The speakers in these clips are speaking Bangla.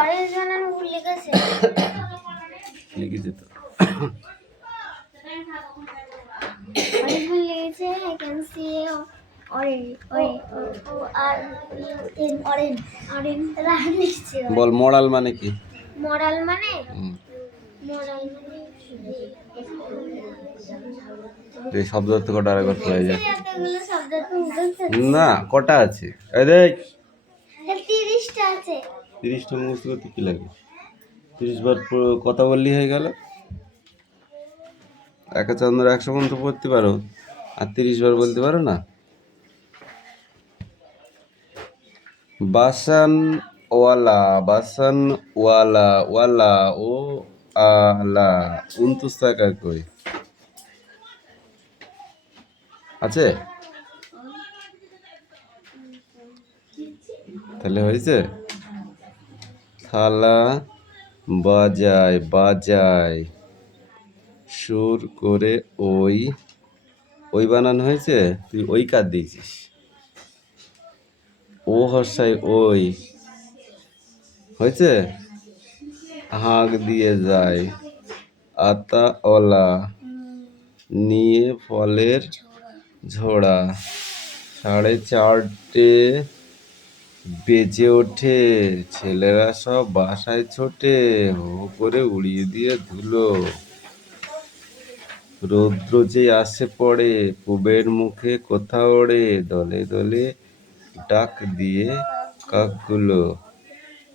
অরেঞ্জ বানানো ভুলে গেছে লিখেছে তো অরেঞ্জ ভুলে গেছে আই ক্যান সি অরেঞ্জ আর অরেঞ্জ অরেঞ্জ লিখছে বল মরাল মানে কি মরাল মানে এই শব্দ অর্থ কটা আরেকবার পড়ে যায় না কটা আছে এই দেখ 30টা আছে 30টা মুখস্থ করতে কি লাগে 30 বার কথা বললি হয়ে গেল একা চন্দ্র 100 পর্যন্ত পড়তে পারো আর 30 বার বলতে পারো না বাসন ওয়ালা ওয়ালা ও আলা 29 টাকা কই আছে তাহলে হয়েছে থালা বাজায় সুর করে ওই বানানো হয়েছে তুই ওই কার দিয়েছিস ও হর্ষায় ওই হয়েছে হাঁক দিয়ে যায় আতা ওলা নিয়ে ফলের ঝোড়া 4:30 বেজে ওঠে ছেলেরা সব বাসায় ছোটে হো করে উড়িয়ে দিয়ে ধুলো রৌদ্র যে আসে পড়ে পুবের মুখে কোথা ওড়ে দলে দলে ডাক দিয়ে কাকগুলো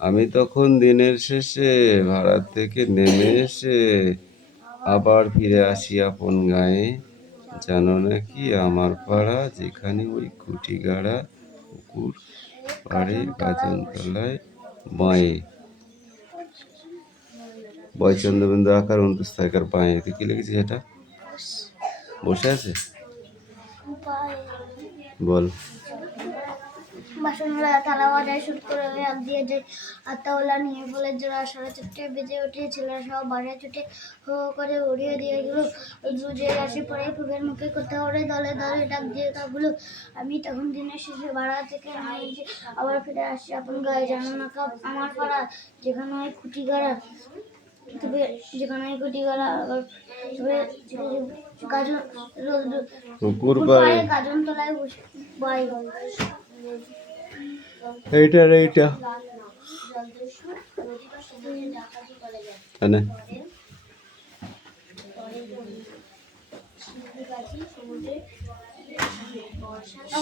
আমি তখন দিনের শেষে ভাড়া থেকে নেমে এসে আবার ফিরে আসি আপন গায়ে জানো নাকি আমার পাড়া যেখানে ওই কুটি গাড়া পুকুর পাড়ে গাজনতলায় বাঁয়ে বয়চন্দ্রবিন্দু আকার 29 টাকার বাঁয়ে তুই কি লিখেছিস এটা বসে আছে বল বাসনগুলো থালা বাজায় শুট করে রাখ দিয়ে যে আত্মাওয়ালা নিয়ে ফলের জোড়া 4:30 বেজে ওঠে ছেলেরা সব বাসায় ছুটে হো করে উড়িয়ে দিয়ে গেলো রোদে আসে পড়ে পুবের মুখে কোথাও ওড়ে দলে দলে ডাক দিয়ে কাকগুলো আমি তখন দিনের শেষে ভাড়া থেকে নেমে এসে আবার ফিরে আসি আপন গায়ে জানো না কাপ আমার পাড়া যেখানে ওই খুঁটি গাড়া তবে যেখানে ওই খুঁটি গাড়া আবার পুকুর পাড়ে গাজনতলায় বসে বাই এইটা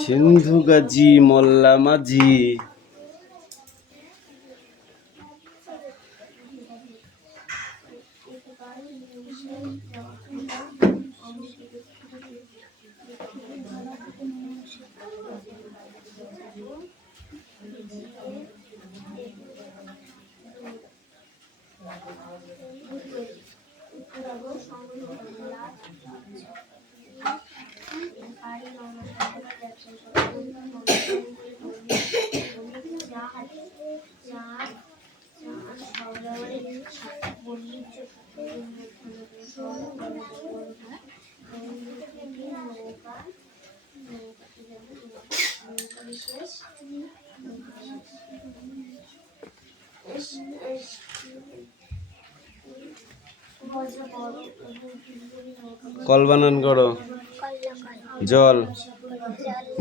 সিন্ধু গাজী মোল্লা মাঝি কল বানান করো জল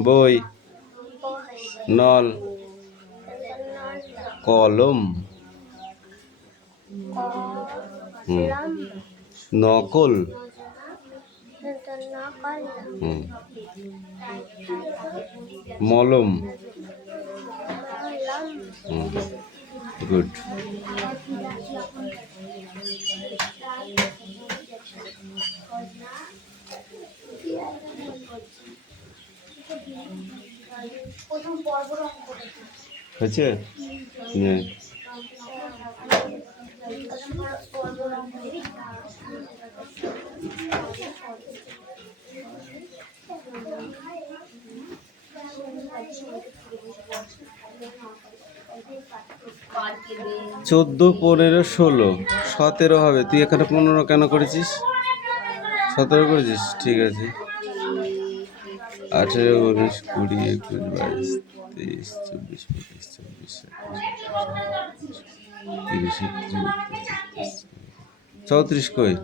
বই নল কলম নকল মলম গুড হয়েছে 14, 15, 16, 17 হবে। তুই এখানে 15 কেন করেছিস? 17 করেছিস, ঠিক আছে। 18, 19, 20, 21, 22, 23, 24, 25, 26, 27, 28, 29, 30, তিরিশ, 34 কই,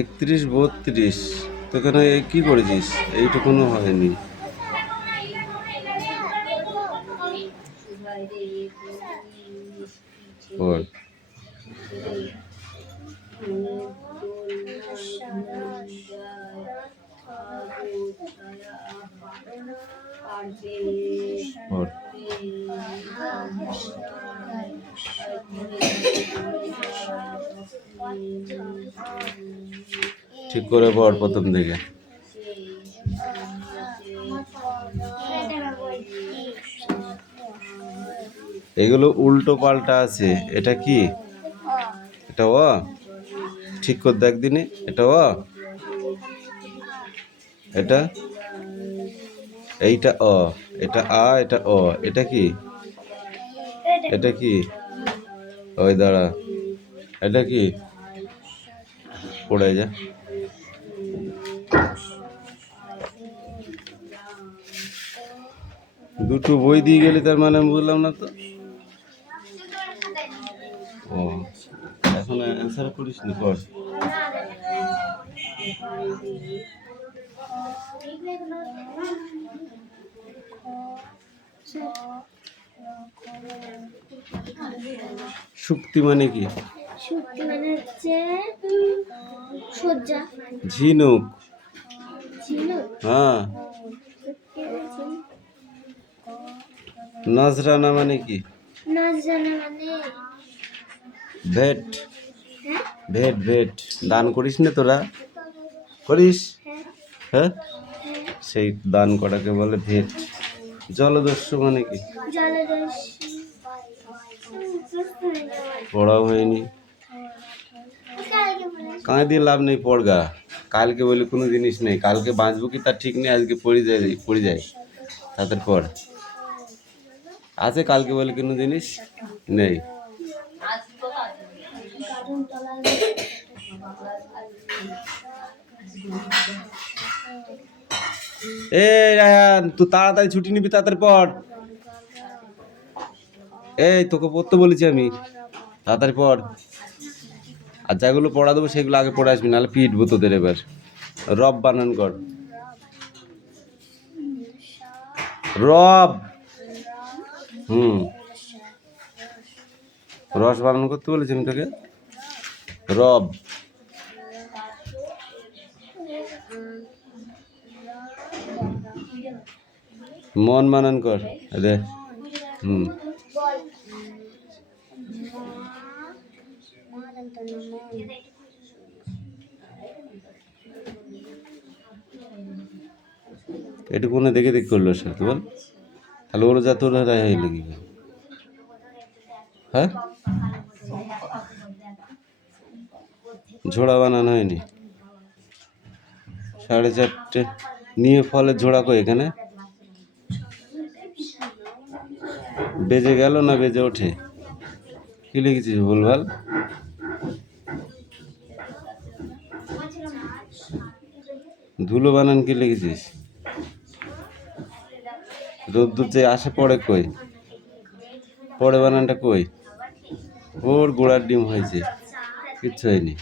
31, 32। তো কেন কি করেছিস? এইটুকুনো হয়নি। পড়। পড়। ঠিক করে পড় প্রথম থেকে। এগুলো উল্টো পাল্টা আছে। এটা কি? এটা অ। ঠিক করে দেখ দিনে। এটা অ, এটা, এইটা অ, এটা আ, এটা অ। এটা কি? এটা কি? ওই দাঁড়া। এটা কি? পড়ে যা। দুটো বই দিয়ে গেলি, তার মানে আমি বুঝলাম না তো। ও, এখন অ্যান্সার করিস নি? কর। শুক্তি মানে কি? শুক্তি মানে হচ্ছে সজ্জা। ঝিনুক। ঝিনুক? হ্যাঁ। নজরানা মানে কি? নজরানা মানে ভেট। হ্যাঁ ভেট ভেট দান করিস না তোরা? করিস? হ্যাঁ হ্যাঁ, হ্যাঁ। সেই দান করাকে বলে ভেট। জলদস্যু মানে কি? জলদস্যু পড়াও হয়নি। কাঁই দিয়ে লাভ নেই, পড়গা। কালকে বলে কোনো জিনিস নেই। কালকে বাঁচবো কি তার ঠিক নেই, আজকে পড়ে যায় তাদের পড়। আছে কালকে বলে কোনো জিনিস নেই। এই রায়হান, তুই তাড়াতাড়ি ছুটি নিবি, তাড়াতাড়ি পড়। এই তোকে পড়তে বলেছি আমি, তাড়াতাড়ি পড়। আর যেগুলো পড়া দেবো সেগুলো আগে পড়ে আসবি, নাহলে পিটবো তোদের এবার। রব বানান কর। রব। রস বানান করতে বলেছি আমি তোকে। রব। মন বানান কর। রে। এটুকুনে দেখে দেখ করলো সে, তো বল। তাহলে ওরা যা তোর রায় লেগে গেল। হ্যাঁ, ঝোড়া বানানো হয়নি। 4:30 নিয়ে ফলের ঝোড়া কই এখানে? বেজে গেল না বেজে ওঠে? কি লিখেছিস ভুলভাল? ধুলো বানান কি লিখেছিস? রোদ্দুর যে আসে পড়ে কই? পড়ে বানানটা কই? ওর গোড়ার ডিম হয়েছে, কিচ্ছু হয়নি।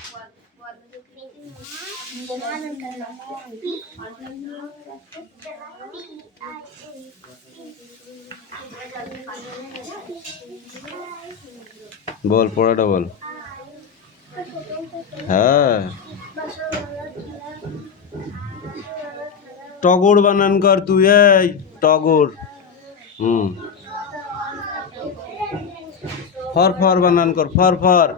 বল পড়াটা বল। হ্যাঁ, টগর বানান কর তুই। এই টগর। ফর ফর বানান কর। For for.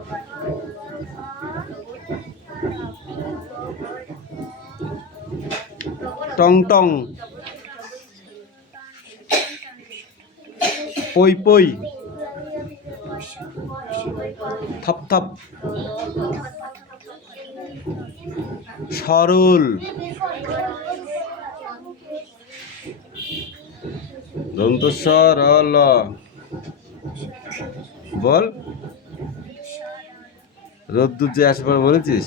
টং টং। পই পই। থপ থপ। সরল। দন্তস্বর ল। বল। রোদ্দুর যে আসে পড়ে বলেছিস?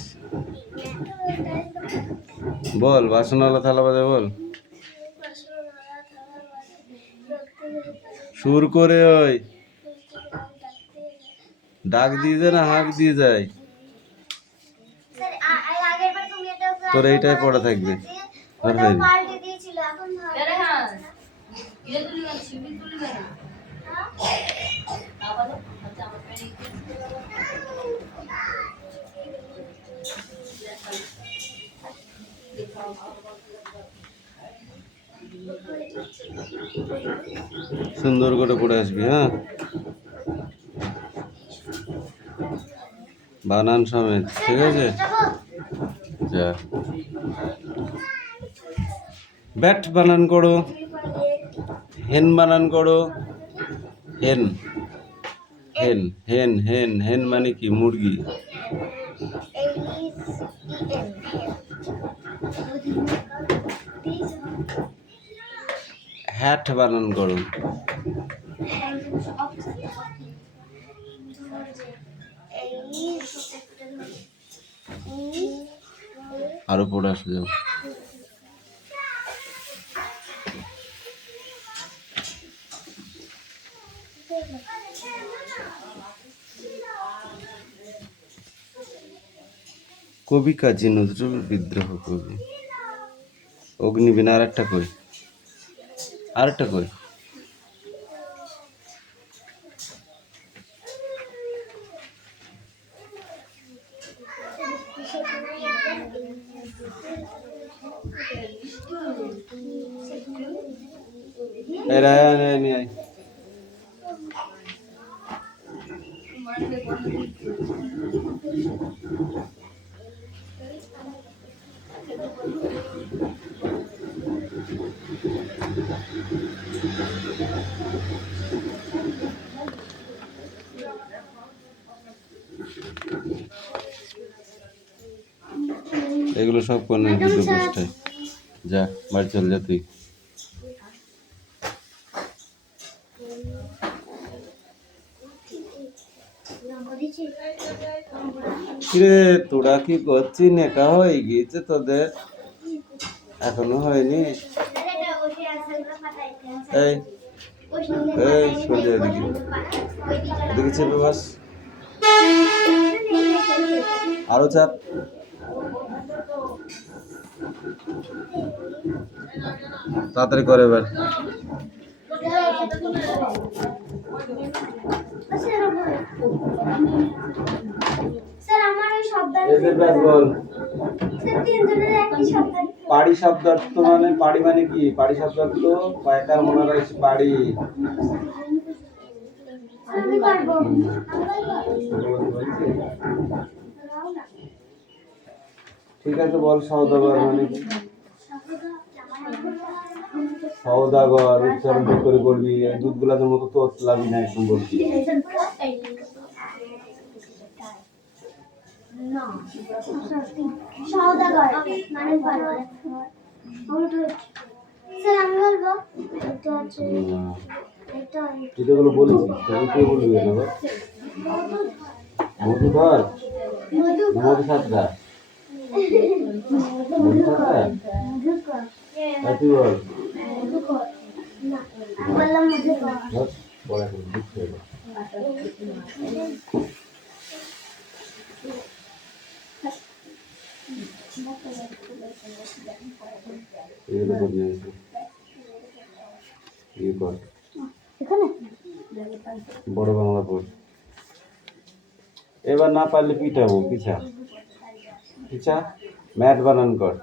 বল। বাসনওয়ালা থালা বাজে বল। সুর করে ওই। ডাক দিয়ে যায় না হাঁক দিয়ে যায়? স্যার আগের বার তুমি এটা তোর এইটাই পড়া থাকবে। আর ওটা হয়নি। পাল্টে দিয়েছিল এখন সুন্দর করে পড়ে আসবি, হ্যাঁ? বানান সমেত, ঠিক আছে? যা। ব্যাট বানান করো, হেন বানান করো। হেন, হেন, হেন, হেন, হেন মানে কি? মুরগি। হ্যাট বানান করো। আরো পড়ে আসলে যাও। কবি কাজী নজরুল বিদ্রোহ কবি। অগ্নিবীণা আরেকটা কই, আরেকটা কই। এই রায় নিয়ে আয়। এগুলো সব কোন দুটো পৃষ্ঠায়। যা বাড়ি চল, যা তুই। কিরে তোরা কি করছিস? নেকা হয়ে গিয়েছে তোদের? এখনো হয়নি? এই এই সোজা এদিকে, এদিকে চেপে বস। আরো চাপ। তাড়াতাড়ি করে এবার। স্যার আমার ওই শব্দ এদের ব্যাস বল। স্যার তিনজনের একই শব্দ পাড়ি শব্দার্থ মানে, পাড়ি মানে কি? পাড়ি শব্দার্থ কয়টার মনে রাখিস? পাড়ি। আমি পারবো ঠিক আছে বল। সওদাগর মানে কি? সওদাগর উচ্চারণ ঠিক করে বলবি। এই দুধগুলাদের মতো তো লাভি না, একদম বলবি। সওদাগর মানে পারবো স্যার আমি বলবো এটা হচ্ছে এটা তুই তো এগুলো বলছিস, তুই বলবি এগুলো। মধুধর, মধু সাতরা, মধু সাতরা। তুই বল। না বললাম মধুকর বড় করে দিচ্ছে। এগুলো করবি না। ইয়ে কর, এখানে বড় বাংলা পড়। এবার না পারলে পিঠাবো। পিছা, পিছা। ম্যাট বানান কর।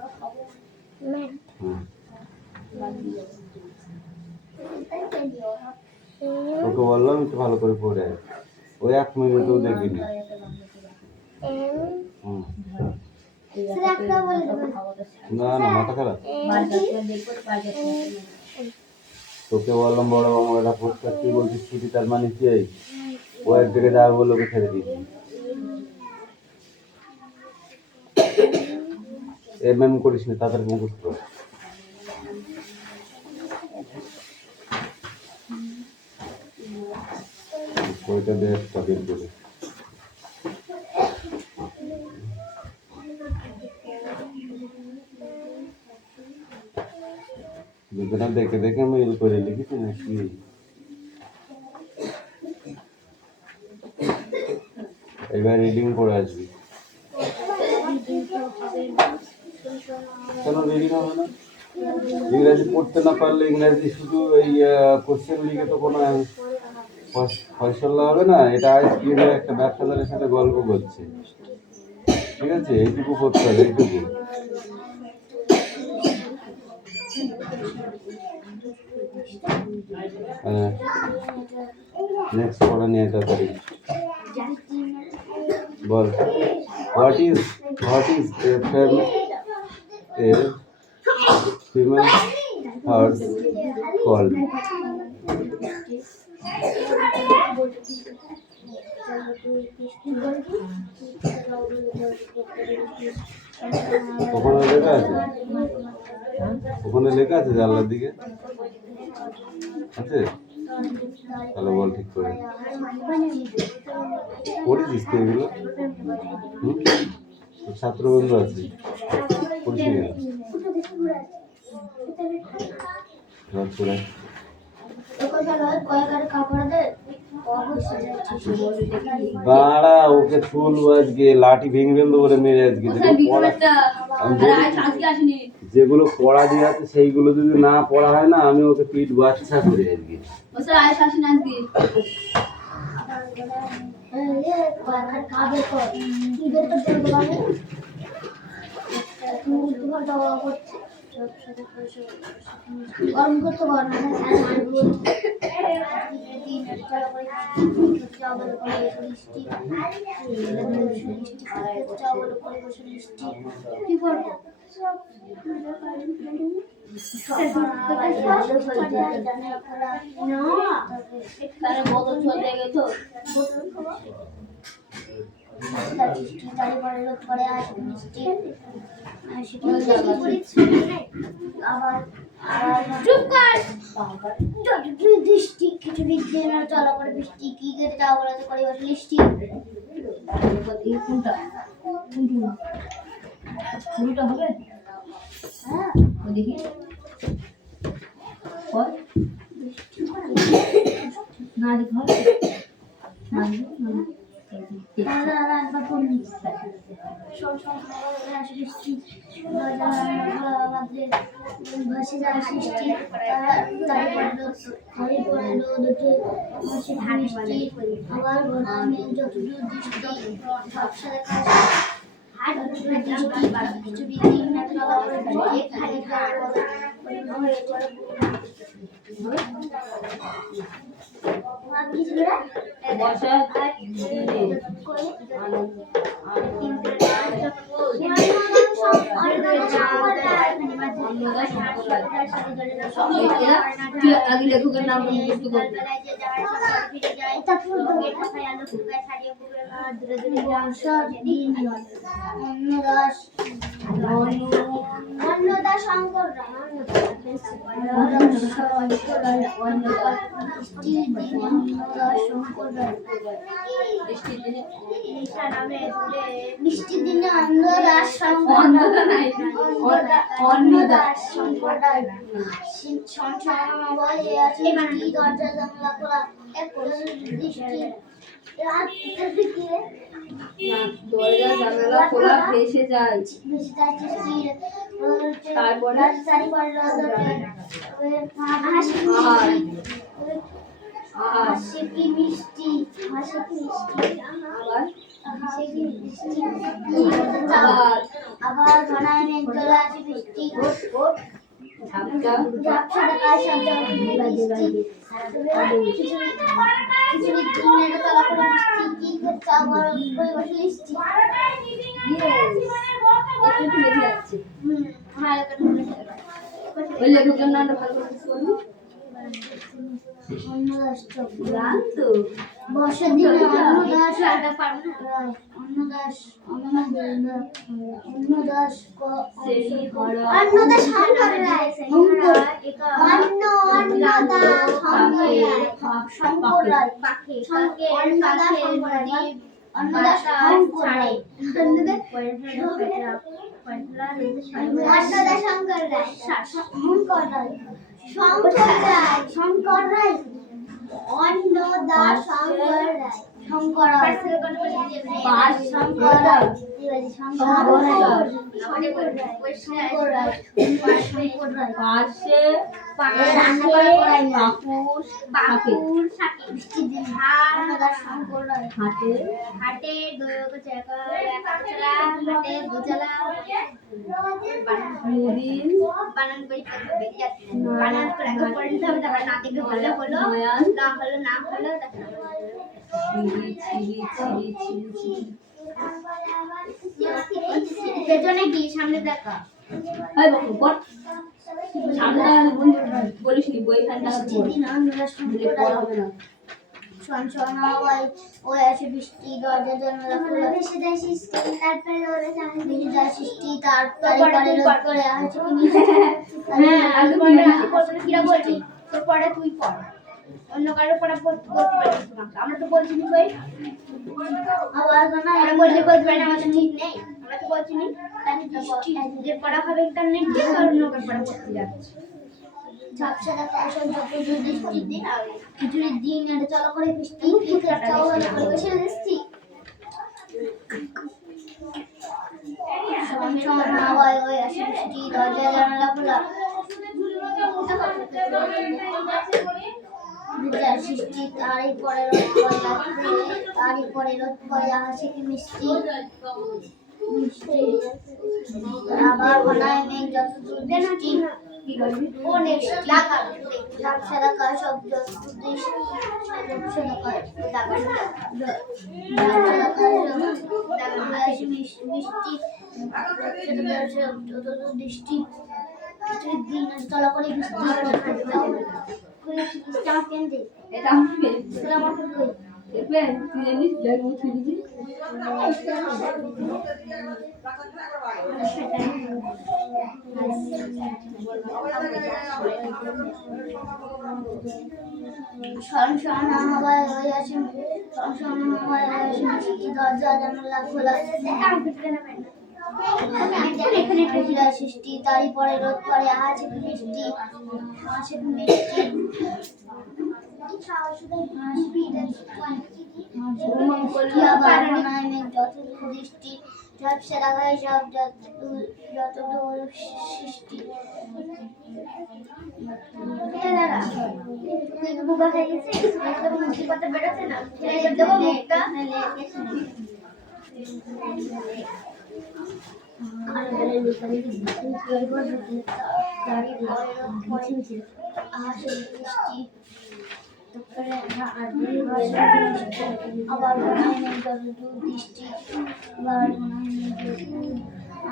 হুম। তোকে বললাম একটু ভালো করে পড়ে আয়। ওই 1 মিনিটও দেখবি না। হুম। স্যার একটা বলে দেবেন না না, মাথা খারাপ। তোকে বললাম বড় বাংলাটা পড়তে, তুই বলছিস ছুটি, তার মানে কি? ও এক জায়গায় যাবে বলে ওকে ছেড়ে দিবি। এমএম করিস না, তাড়াতাড়ি মুখস্থ কর। ওইটা দেখ বের করে। দুজনে দেখে দেখে মেল করে লিখিস নাকি? এবার রিডিং পড়ে আসবি। কেন রিডিং হবে না? ইংরাজি পড়তে না পারলে ইংরাজি শুধু এই কোশ্চেন লিখে তো কোনো ফয়সালা হবে না। এটা আইসক্রিমের একটা ব্যবসাদারের সাথে গল্প করছে, ঠিক আছে? এইটুকু করতে হবে, এইটুকু। হ্যাঁ, নেক্সট পড়া নিয়ে তাড়াতাড়ি বল। What is a female horse called? ওখানে লেখা আছে, ওখানে লেখা আছে জানলার দিকে আছে, তাহলে বল ঠিক করে। পড়েছিস তো এগুলো? ছাত্র বন্ধু আছে, পড়ছি না। দাঁড়া, ওকে চলবো আজকে, লাঠি ভেঙে ফেলবো বলে মেরে আজকে। যেগুলো পড়া দিয়ে আছে সেইগুলো যদি না পড়া হয় না, আমি ওকে পিঠ বাচ্চা করে আজকে। বৃষ্টি খিচুড়ি দিয়ে চলা করে বৃষ্টি কি করে যাওয়া বলে করে বৃষ্টি কোনটা কোনটা হবে? হ্যাঁ দেখি না দেখো আবার যতদূর দৃষ্টি লেখকের নাম অন্নদা শঙ্কর বৃষ্টির দিনে অন্নদাস অন্নদাস শঙ্কর দরজা জানলা খোলা বৃষ্টি দরজা জানালা খোলা ভেসে যায় তারপরে হাসি কি মিষ্টি হাসি কি মিষ্টি আবার ঘনায় মেঘলা আসে বৃষ্টি ঝাপসা কাজ শব্দ খিচুড়ি দিনের তলা করে বৃষ্টি কি করছে আবার করে বসে বৃষ্টি ওই লেখকের নামটা ভালো করে বলুন। বর্ষার দিনে অন্নদাস শঙ্কর রায় অন্নদা শঙ্কর রায় শঙ্করা শঙ্করা পাশে পাকুস হাতে হাটে দোচালা মুদিন বানান করে বানান করে আগে পড়ে নিতে হবে, তারপর না দেখে হলো হলো না হলো না হলো ছিড়ি ছিড়ি ছিড়ি ছিড়ি ছিড়ি পেছনে কি সামনে দেখা এই বাবু পড় সামনে বন্ধু বলিস নি বইখানটা পড় দিন আমরা দিলে পড়া হবে না সনসন হাওয়ায় ওই আসে বৃষ্টি দরজা জানালা খোলা ভেসে যায় সৃষ্টি তারপরে ওরে ভেসে যায় সৃষ্টি তারপরে রোদ করে আসে হ্যাঁ আমি পরে আসে পড়বে কিরা বলছি তোর পরে তুই পড় অন্য কারো পড়া বলতে পারিস তোমাকে আমরা তো বলছি নি কই আবার না আমরা বলতে পারি না আমাদের ঠিক নেই আমরা তো বলছি নি যে পড়া হবে তার নেই কি আর অন্য কারো পড়া করতে যাচ্ছে ঝাপসা দেখা আসল যত যদি দিন খিচুড়ির দিন এটা চলা করে বৃষ্টি চাও হলো পরিবেশে দিচ্ছি সনসন হাওয়ায় ওই আসে বৃষ্টি দরজা জানালা খোলা যার সৃষ্টি তারই পরে রোদ করে তারই পরে রোদ করে আসে কি মিষ্টি মিষ্টি আবার বানায় মেঘ যত দূর বৃষ্টি ও নেক্সট লাগা ঝাপসা দেখা সব যত দৃষ্টি ঝাপসা দেখা মিষ্টি যত দূর দৃষ্টি দিন চলা করে বৃষ্টি এটা হবে আমার কই পেন তুই জানিস ব্যাগ উঠে দিবি সনসন হাওয়ায় ওই আসে সনসন হাওয়ায় ওই আসে মিষ্টি দরজা জানালা খোলা এখানে প্রেসিডেন্ট সৃষ্টি তারই পরে রোদ করে আছে বৃষ্টি আসে মিষ্টি আবার বানায় মেঘ যত দূর দৃষ্টি ঝাপসা লাগায় সব যত দূর সৃষ্টি বুকা হয়ে গেছে মুক্তি করতে বেরোচ্ছে না দেবো মুখটা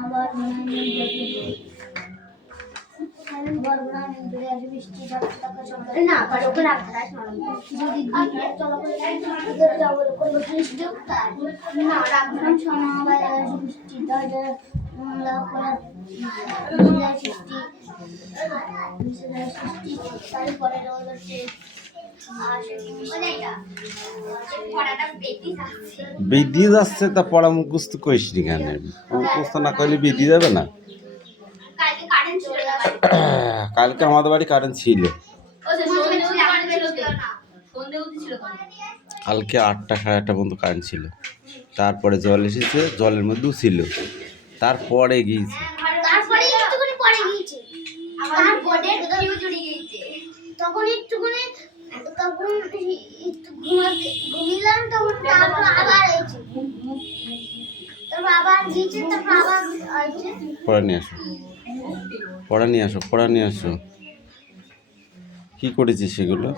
আবার দৃষ্টি না পারো ওকে রাখতে যদি না রাখলাম শোনা আবার বৃষ্টি দরজা সৃষ্টি তারপরে রোদ হচ্ছে বিধি যাচ্ছে তা পড়া মুখস্থ করিস নি কেন মুখস্থ না করলে বিধি যাবে না কালকে কারেন্ট ছিল না কালকে আমাদের বাড়ি কারেন্ট ছিল কালকে 8টা সাড়ে 8টা পর্যন্ত কারেন্ট ছিল তারপরে জল এসেছে জলের মধ্যেও ছিল তারপরে গিয়েছে তারপরে একটুখানি পরে গিয়েছে আমার বোর্ডের ফিউজ উড়ে গিয়েছে তখন একটুখানি তখন একটু ঘুমিলাম তখন তারপর আবার হয়েছে তারপর আবার গিয়েছে তারপর আবার হয়েছে পড়া নিয়ে আসো পড়া নিয়ে আসো পড়া নিয়ে আসো কি করেছিস সেগুলো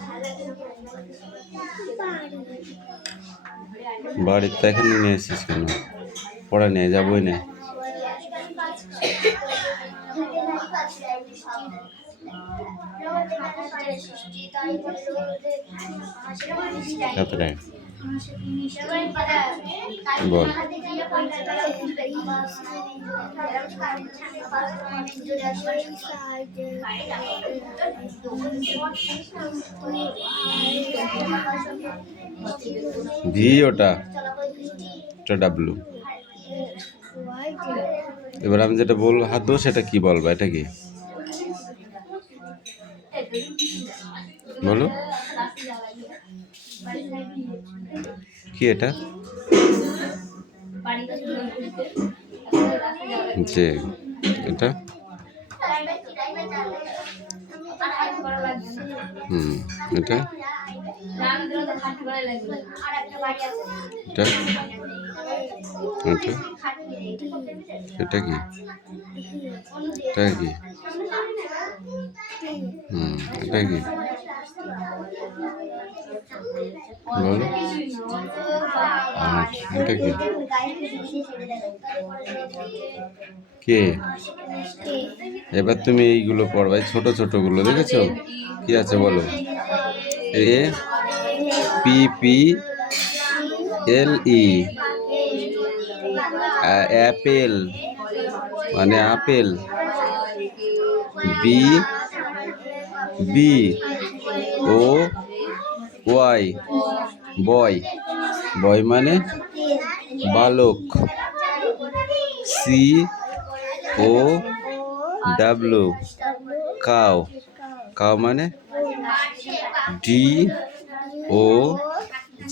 বাড়িতে এখানে নিয়ে আসিস কেন পড়া নিয়ে যাবই না কতটাই বল ভি ওটা ডাব্লু এবার আমি যেটা বলবো হাত সেটা কি বলবো এটা কি বলো কি এটা? বাড়ির কাছে দুর্গাপুরিতে রাস্তা যাওয়া লাগে। যে এটা আর হাঁটতে ভালো লাগবে না। এটা রাম দিলে তো হাঁটতে ভালো লাগবে না। আর একটা বাড়ি আছে। এটা এটা এটা কি? এটা কি? এটা কি বলো? এটা কি? কে? এবার তুমি এইগুলো পড়বা, এই ছোট ছোট গুলো দেখেছো? কি আছে বলো? A P P L E, apple মানে আপেল। B B O Y, boy, boy মানে বালক। C O W, cow, cow মানে ডি ও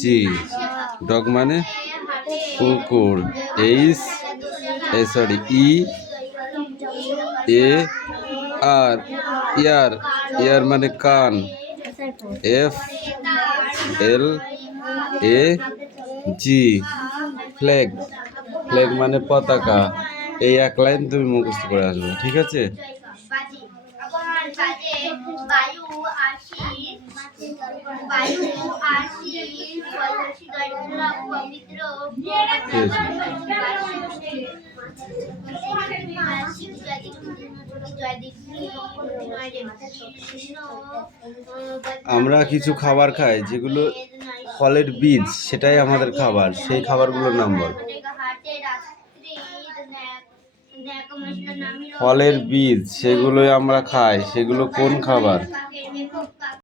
জি, ডগ মানে কুকুর। এইচ সরি ই এ আর, ইয়ার, ইয়ার মানে কান। এফ এল এ জি, ফ্ল্যাগ, ফ্ল্যাগ মানে পতাকা। এই এক লাইন তুমি মুখস্থ করে আসবে, ঠিক আছে? ঠিক আছে। আমরা কিছু খাবার খাই যেগুলো ফলের বীজ, সেটাই আমাদের খাবার। সেই খাবারগুলোর নাম বল। ফলের বীজ সেগুলোই আমরা খাই, সেগুলো কোন খাবার?